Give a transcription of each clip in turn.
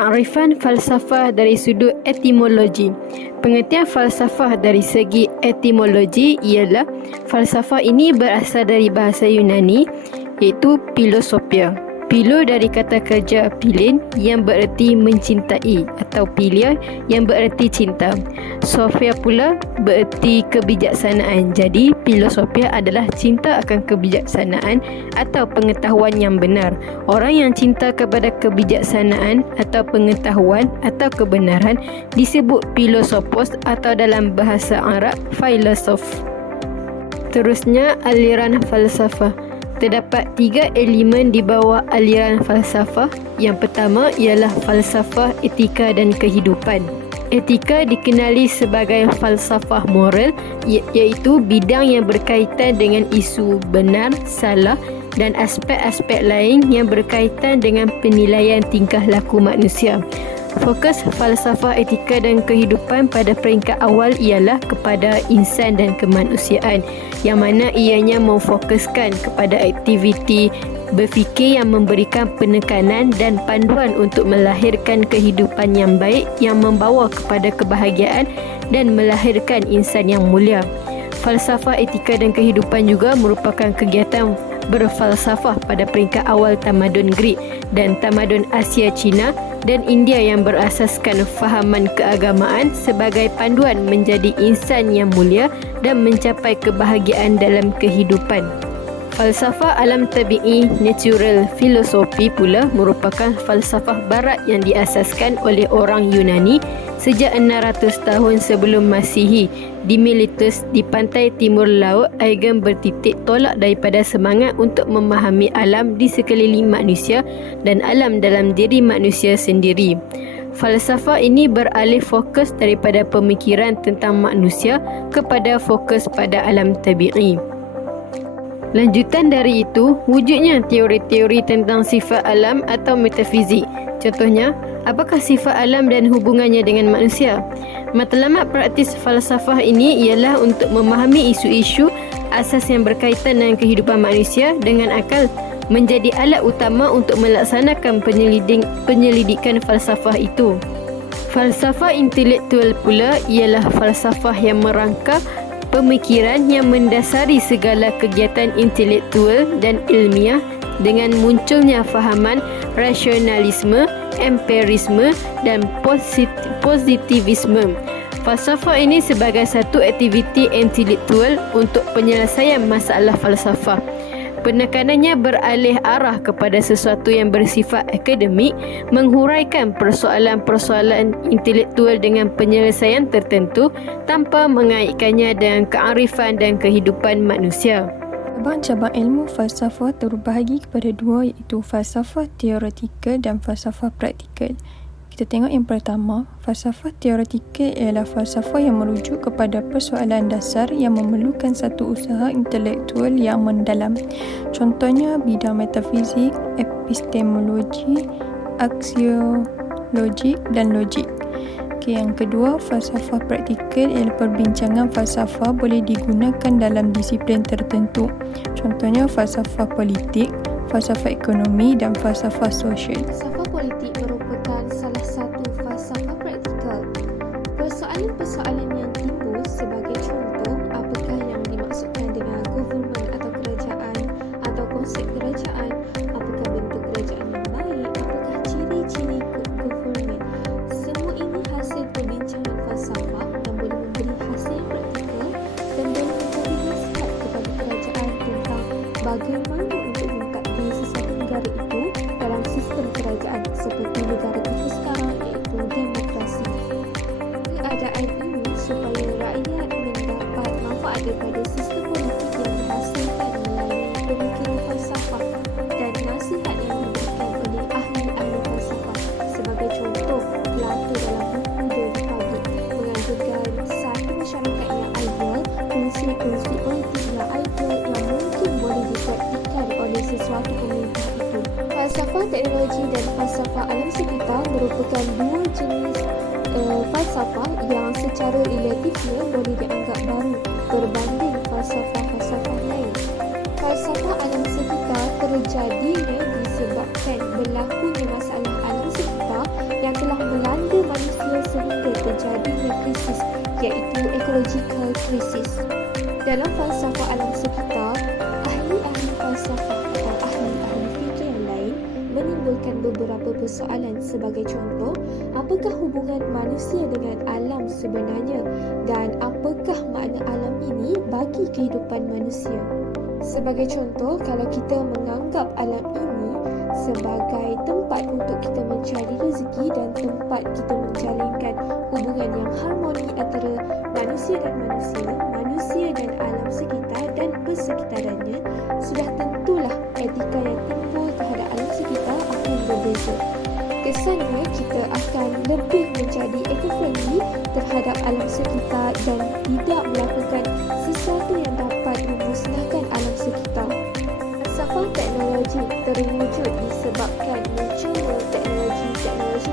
Arifan falsafah dari sudut etimologi. Pengertian falsafah dari segi etimologi ialah falsafah ini berasal dari bahasa Yunani iaitu philosophia. Philo dari kata kerja philin yang bererti mencintai atau philia yang bererti cinta. Sophia pula bererti kebijaksanaan. Jadi philosophia adalah cinta akan kebijaksanaan atau pengetahuan yang benar. Orang yang cinta kepada kebijaksanaan atau pengetahuan atau kebenaran disebut philosophos atau dalam bahasa Arab filosof. Terusnya, aliran falsafah. Terdapat 3 elemen di bawah aliran falsafah. Yang pertama ialah falsafah etika dan kehidupan. Etika dikenali sebagai falsafah moral, iaitu bidang yang berkaitan dengan isu benar, salah dan aspek-aspek lain yang berkaitan dengan penilaian tingkah laku manusia. Fokus falsafah etika dan kehidupan pada peringkat awal ialah kepada insan dan kemanusiaan, yang mana ianya memfokuskan kepada aktiviti berfikir yang memberikan penekanan dan panduan untuk melahirkan kehidupan yang baik yang membawa kepada kebahagiaan dan melahirkan insan yang mulia. Falsafah etika dan kehidupan juga merupakan kegiatan berfalsafah pada peringkat awal tamadun Greek dan tamadun Asia Cina dan India yang berasaskan fahaman keagamaan sebagai panduan menjadi insan yang mulia dan mencapai kebahagiaan dalam kehidupan. Falsafah alam tabi'i natural philosophy pula merupakan falsafah barat yang diasaskan oleh orang Yunani sejak 600 tahun sebelum Masihi di Miletus di pantai timur laut. Aegon bertitik tolak daripada semangat untuk memahami alam di sekeliling manusia dan alam dalam diri manusia sendiri. Falsafah ini beralih fokus daripada pemikiran tentang manusia kepada fokus pada alam tabi'i. Lanjutan dari itu, wujudnya teori-teori tentang sifat alam atau metafizik. Contohnya, apakah sifat alam dan hubungannya dengan manusia? Matlamat praktis falsafah ini ialah untuk memahami isu-isu asas yang berkaitan dengan kehidupan manusia dengan akal menjadi alat utama untuk melaksanakan penyelidikan falsafah itu. Falsafah intelektual pula ialah falsafah yang merangka pemikiran yang mendasari segala kegiatan intelektual dan ilmiah dengan munculnya fahaman rasionalisme, empirisme dan positivisme. Falsafah ini sebagai satu aktiviti intelektual untuk penyelesaian masalah falsafah. Penekanannya beralih arah kepada sesuatu yang bersifat akademik, menghuraikan persoalan-persoalan intelektual dengan penyelesaian tertentu tanpa mengaitkannya dengan kearifan dan kehidupan manusia. Cabang-cabang ilmu falsafah terbahagi kepada dua, iaitu falsafah teoretikal dan falsafah praktikal. Kita tengok yang pertama, falsafah teoretikal ialah falsafah yang merujuk kepada persoalan dasar yang memerlukan satu usaha intelektual yang mendalam. Contohnya bidang metafizik, epistemologi, aksiologi dan logik. Yang kedua, falsafah praktikal ialah perbincangan falsafah boleh digunakan dalam disiplin tertentu. Contohnya falsafah politik, falsafah ekonomi dan falsafah sosial. Falsafah politik merupakan salah satu falsafah praktikal. Persoalan-persoalan yang timbul sebagai contoh, apakah yang dimaksudkan dengan government atau kerajaan atau konsep kerajaan, apakah bentuk kerajaan yang baik, apakah ciri-ciri government. Semua ini hasil perbincangan falsafah yang boleh memberi hasil praktikal dan boleh memberi nasihat kepada kerajaan tentang bagaimana untuk mentadbir sesuatu negara itu dalam sistem kerajaan seperti negara kita sekarang iaitu demokrasi. Keadaan ini supaya rakyat mendapat manfaat daripada sistem politik yang dihasilkan melalui pemikiran falsafah dan nasihat yang diberikan oleh ahli-ahli falsafah. Sebagai contoh, Plato dalam buku The Republic menganjurkan satu masyarakat yang ideal, fungsi-fungsi politik yang ideal yang mungkin boleh dipraktikkan oleh sesuatu pemerintah itu. Falsafah teknologi dan falsafah alam sekitar merupakan dua jenis falsafah yang secara relatifnya boleh dianggap baru berbanding falsafah-falsafah lain. Falsafah alam sekitar terjadinya disebabkan berlakunya masalah alam sekitar yang iaitu ecological crisis. Dalam falsafah alam sekitar, ahli-ahli falsafah atau ahli-ahli fikir yang lain menimbulkan beberapa persoalan. Sebagai contoh, apakah hubungan manusia dengan alam sebenarnya dan apakah makna alam ini bagi kehidupan manusia? Sebagai contoh, kalau kita menganggap alam ini sebagai tempat untuk kita mencari rezeki dan tempat kita menjalinkan hubungan yang harmoni antara manusia dan manusia dan alam sekitar dan persekitarannya, sudah tentulah etika yang timbul terhadap alam sekitar akan berbeza. Kesannya kita akan lebih menjadi eco-friendly terhadap alam sekitar dan tidak melakukan sesuatu yang dapat memusnahkan alam sekitar. Falsafah teknologi terwujud disebabkan munculnya teknologi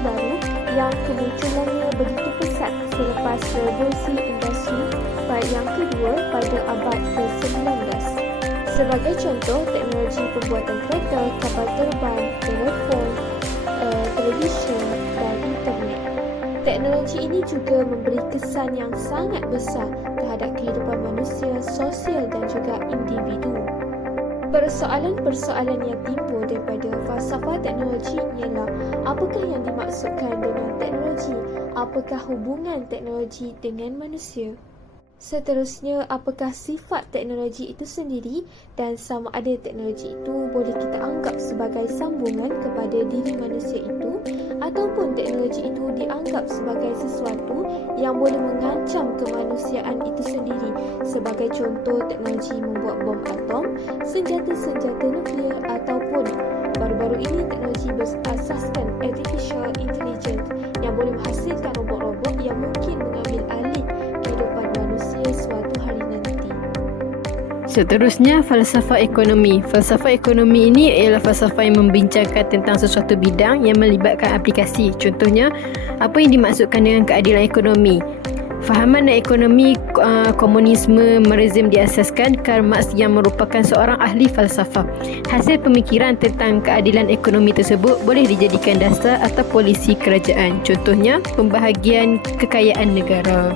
baru yang kemunculannya begitu pesat selepas revolusi industri yang kedua pada abad ke-19. Sebagai contoh, teknologi pembuatan kereta, kapal terbang, telefon, televisyen dan internet. Teknologi ini juga memberi kesan yang sangat besar terhadap kehidupan manusia, sosial dan juga individu. Persoalan-persoalan yang timbul daripada falsafah teknologi ialah apakah yang dimaksudkan dengan teknologi? Apakah hubungan teknologi dengan manusia? Seterusnya, apakah sifat teknologi itu sendiri dan sama ada teknologi itu boleh kita anggap sebagai sambungan kepada diri manusia itu ataupun teknologi itu dianggap sebagai sesuatu yang boleh mengancam kemanusiaan itu sendiri. Sebagai contoh, teknologi membuat bom atom, senjata-senjata nuklear ataupun baru-baru ini teknologi berasaskan artificial intelligence yang boleh menghasilkan robot-robot yang mungkin mengambil alih kehidupan manusia suatu hari nanti. Seterusnya, falsafah ekonomi. Falsafah ekonomi ini ialah falsafah yang membincangkan tentang sesuatu bidang yang melibatkan aplikasi. Contohnya, apa yang dimaksudkan dengan keadilan ekonomi? Fahaman ekonomi komunisme Marxisme diasaskan Karl Marx yang merupakan seorang ahli falsafah. Hasil pemikiran tentang keadilan ekonomi tersebut boleh dijadikan dasar atau polisi kerajaan. Contohnya, pembahagian kekayaan negara.